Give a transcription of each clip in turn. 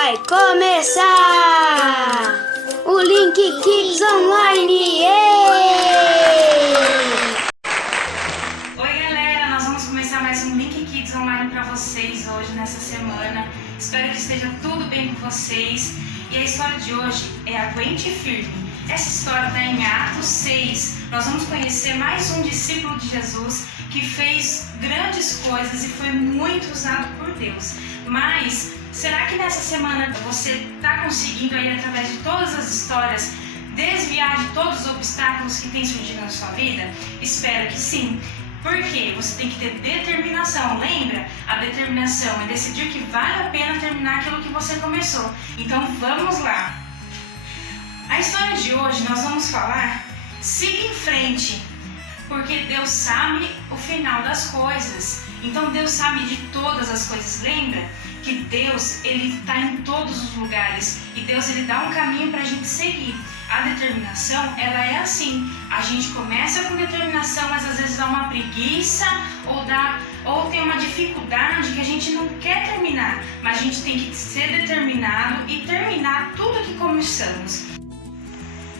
vai começar o Link Kids Online. Oi galera, nós vamos começar mais um Link Kids Online para vocês hoje, nessa semana. Espero que esteja tudo bem com vocês. E a história de hoje é Aguente Firme. Essa história está em Atos 6. Nós vamos conhecer mais um discípulo de Jesus que fez grandes coisas e foi muito usado por Deus. Mas será que nessa semana você está conseguindo aí, através de todas as histórias, desviar de todos os obstáculos que têm surgido na sua vida? Espero que sim. Porque você tem que ter determinação, lembra? A determinação é decidir que vale a pena terminar aquilo que você começou. Então vamos lá. A história de hoje nós vamos falar, siga em frente, porque Deus sabe o final das coisas. Então Deus sabe de todas as coisas. Lembra que Deus, Ele está em todos os lugares e Deus, Ele dá um caminho para a gente seguir. A determinação, ela é assim, a gente começa com determinação, mas às vezes dá uma preguiça ou tem uma dificuldade que a gente não quer terminar, mas a gente tem que ser determinado e terminar tudo que começamos.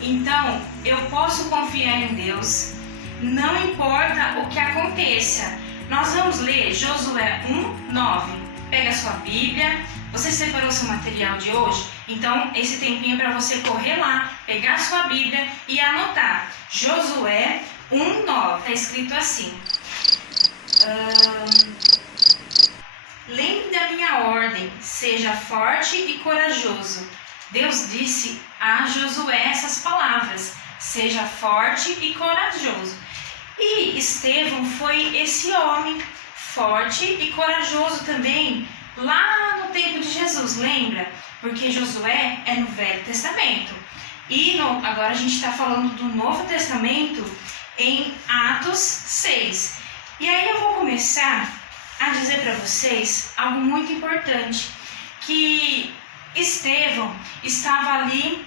Então, eu posso confiar em Deus, não importa o que aconteça. Nós vamos ler Josué 1:9. Pega a sua Bíblia. Você separou seu material de hoje? Então, esse tempinho é para você correr lá, pegar a sua Bíblia e anotar. Josué 1:9. Está escrito assim. Lembre da minha ordem, seja forte e corajoso. Deus disse a Josué essas palavras, seja forte e corajoso. E Estevão foi esse homem forte e corajoso também, lá no tempo de Jesus, lembra? Porque Josué é no Velho Testamento. E agora a gente está falando do Novo Testamento em Atos 6. E aí eu vou começar a dizer para vocês algo muito importante, que Estevão estava ali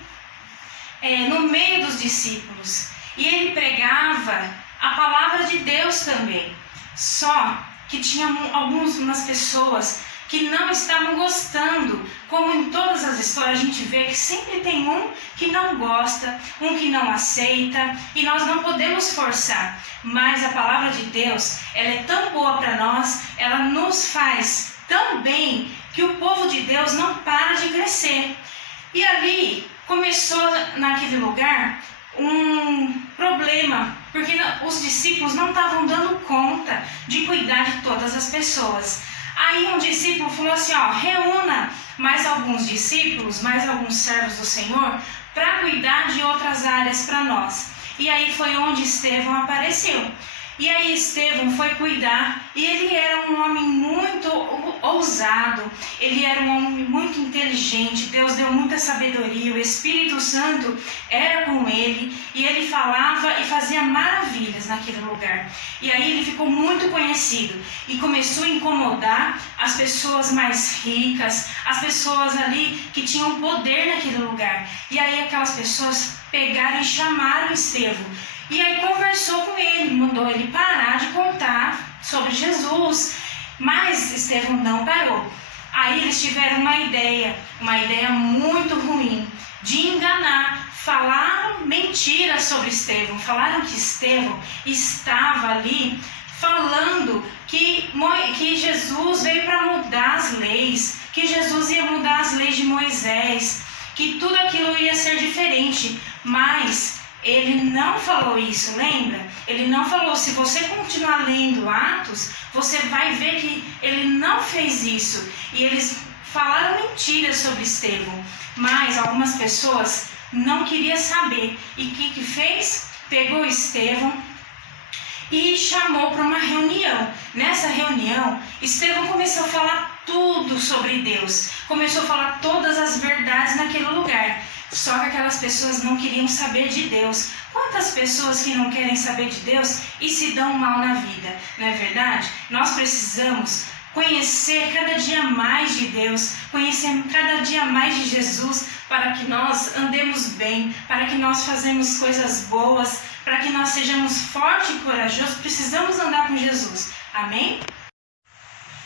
no meio dos discípulos e ele pregava a palavra de Deus também. Só que tinha algumas pessoas que não estavam gostando. Como em todas as histórias a gente vê que sempre tem um que não gosta, um que não aceita, e nós não podemos forçar. Mas a palavra de Deus, ela é tão boa para nós, ela nos faz tão bem que o povo de Deus não para de crescer. E ali começou naquele lugar um problema, porque os discípulos não estavam dando conta de cuidar de todas as pessoas. Aí um discípulo falou assim, reúna mais alguns discípulos, mais alguns servos do Senhor, para cuidar de outras áreas para nós. E aí foi onde Estevão apareceu. E aí Estevão foi cuidar, e ele era um homem muito ousado, ele era um homem muito inteligente, Deus deu muita sabedoria, o Espírito Santo era com ele, e ele falava e fazia maravilhas naquele lugar. E aí ele ficou muito conhecido, e começou a incomodar as pessoas mais ricas, as pessoas ali que tinham poder naquele lugar. E aí aquelas pessoas pegaram e chamaram Estevão. E aí conversou com ele, mandou ele parar de contar sobre Jesus, mas Estevão não parou. Aí eles tiveram uma ideia muito ruim, de enganar. Falaram mentiras sobre Estevão, falaram que Estevão estava ali falando que Jesus veio para mudar as leis, que Jesus ia mudar as leis de Moisés, que tudo aquilo ia ser diferente, mas ele não falou isso, lembra? Ele não falou. Se você continuar lendo Atos, você vai ver que ele não fez isso. E eles falaram mentiras sobre Estevão. Mas algumas pessoas não queriam saber. E o que fez? Pegou Estevão e chamou para uma reunião. Nessa reunião, Estevão começou a falar tudo sobre Deus. Começou a falar todas as verdades naquele lugar. Só que aquelas pessoas não queriam saber de Deus. Quantas pessoas que não querem saber de Deus e se dão mal na vida, não é verdade? Nós precisamos conhecer cada dia mais de Deus, conhecer cada dia mais de Jesus, para que nós andemos bem, para que nós façamos coisas boas, para que nós sejamos fortes e corajosos. Precisamos andar com Jesus. Amém?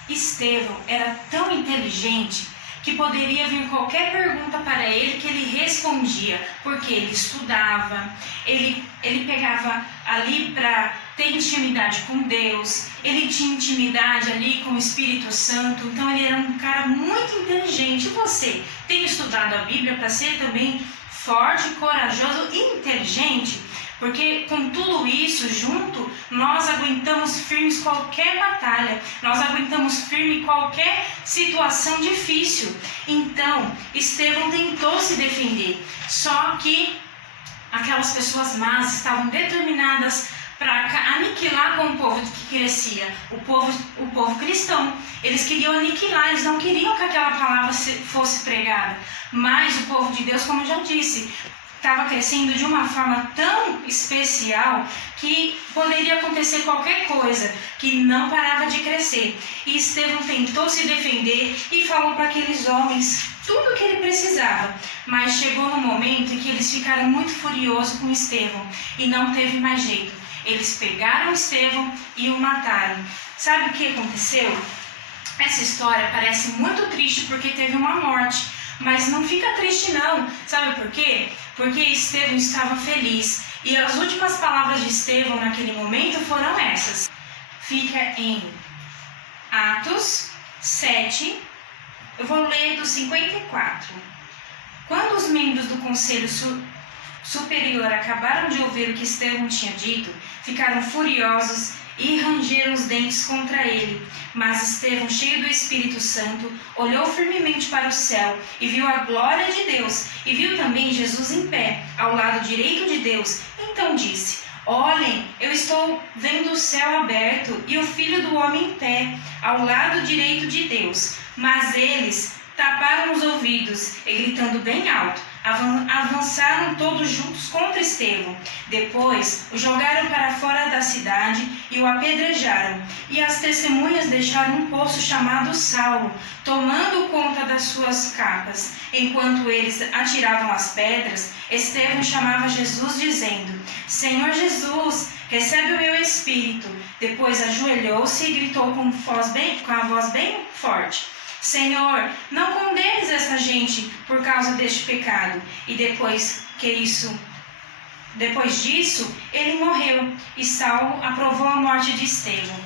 Estevão era tão inteligente que poderia vir qualquer pergunta para ele que ele respondia, porque ele estudava, ele pegava ali para ter intimidade com Deus, ele tinha intimidade ali com o Espírito Santo, então ele era um cara muito inteligente. E você tem estudado a Bíblia para ser também forte, corajoso e inteligente? Porque com tudo isso junto, nós aguentamos firmes qualquer batalha, nós aguentamos firme qualquer situação difícil. Então, Estevão tentou se defender, só que aquelas pessoas más estavam determinadas para aniquilar com o povo que crescia, o povo cristão. Eles queriam aniquilar, eles não queriam que aquela palavra fosse pregada. Mas o povo de Deus, como eu já disse, estava crescendo de uma forma tão especial que poderia acontecer qualquer coisa, que não parava de crescer. E Estevão tentou se defender e falou para aqueles homens tudo o que ele precisava. Mas chegou no momento em que eles ficaram muito furiosos com Estevão e não teve mais jeito. Eles pegaram Estevão e o mataram. Sabe o que aconteceu? Essa história parece muito triste porque teve uma morte. Mas não fica triste não. Sabe por quê? Porque Estevão estava feliz. E as últimas palavras de Estevão naquele momento foram essas. Fica em Atos 7. Eu vou ler do 54. Quando os membros do Conselho Superior acabaram de ouvir o que Estevão tinha dito, ficaram furiosos e rangeram os dentes contra ele. Mas Estevão, cheio do Espírito Santo, olhou firmemente para o céu e viu a glória de Deus, e viu também Jesus em pé, ao lado direito de Deus. Então disse: olhem, eu estou vendo o céu aberto e o Filho do Homem em pé, ao lado direito de Deus. Mas eles taparam os ouvidos e, gritando bem alto, avançaram todos juntos contra Estevão. Depois o jogaram para fora da cidade e o apedrejaram. E as testemunhas deixaram um poço chamado Saulo, tomando conta das suas capas. Enquanto eles atiravam as pedras, Estevão chamava Jesus, dizendo: Senhor Jesus, recebe o meu espírito. Depois ajoelhou-se e gritou com a voz bem forte: Senhor, não condenes esta gente por causa deste pecado. E depois disso, ele morreu, e Saulo aprovou a morte de Estevão.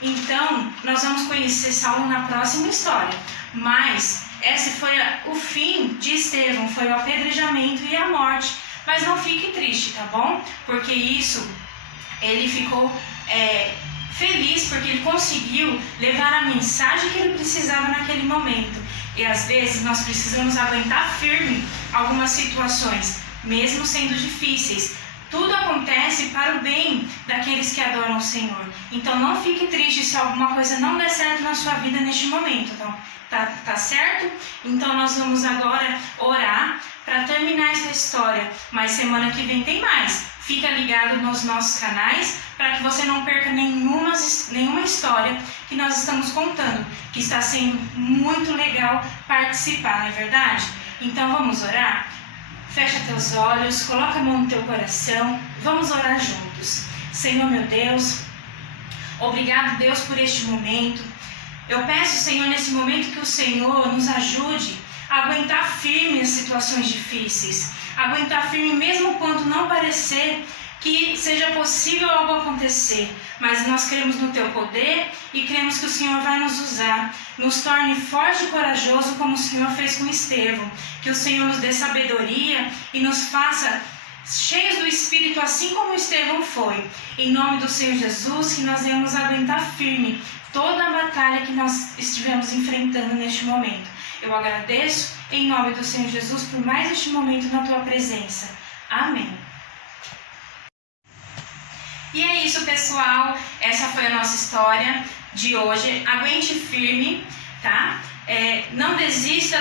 Então, nós vamos conhecer Saulo na próxima história. Mas esse foi o fim de Estevão, foi o apedrejamento e a morte. Mas não fique triste, tá bom? Porque ele ficou feliz porque ele conseguiu levar a mensagem que ele precisava naquele momento. E às vezes nós precisamos aguentar firme algumas situações, mesmo sendo difíceis. Tudo acontece para o bem daqueles que adoram o Senhor. Então não fique triste se alguma coisa não der certo na sua vida neste momento. Então, tá certo? Então nós vamos agora orar para terminar essa história. Mas semana que vem tem mais. Fica ligado nos nossos canais para que você não perca nenhuma história que nós estamos contando, que está sendo muito legal participar, não é verdade? Então vamos orar? Fecha teus olhos, coloca a mão no teu coração, vamos orar juntos. Senhor meu Deus, obrigado Deus por este momento. Eu peço, Senhor, nesse momento que o Senhor nos ajude a aguentar firme as situações difíceis. Aguentar firme mesmo quando não parecer que seja possível algo acontecer. Mas nós cremos no Teu poder e cremos que o Senhor vai nos usar. Nos torne forte e corajoso como o Senhor fez com Estevão. Que o Senhor nos dê sabedoria e nos faça cheios do Espírito, assim como Estevão foi. Em nome do Senhor Jesus, que nós devemos aguentar firme toda a batalha que nós estivemos enfrentando neste momento. Eu agradeço em nome do Senhor Jesus por mais este momento na Tua presença. Amém. E é isso, pessoal. Essa foi a nossa história de hoje. Aguente firme, tá? Não desista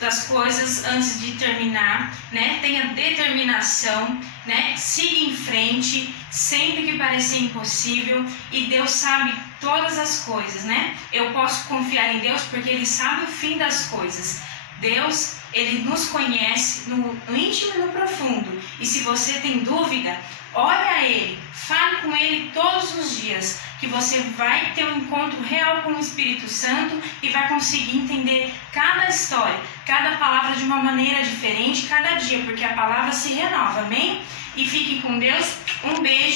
das coisas antes de terminar, né? Tenha determinação, né? Siga em frente, sempre que parecer impossível. E Deus sabe todas as coisas, né? Eu posso confiar em Deus porque Ele sabe o fim das coisas. Deus, Ele nos conhece no íntimo e no profundo. E se você tem dúvida, ore a Ele, fale com Ele todos os dias, que você vai ter um encontro real com o Espírito Santo e vai conseguir entender cada história, cada palavra de uma maneira diferente cada dia, porque a palavra se renova, amém? E fiquem com Deus, um beijo.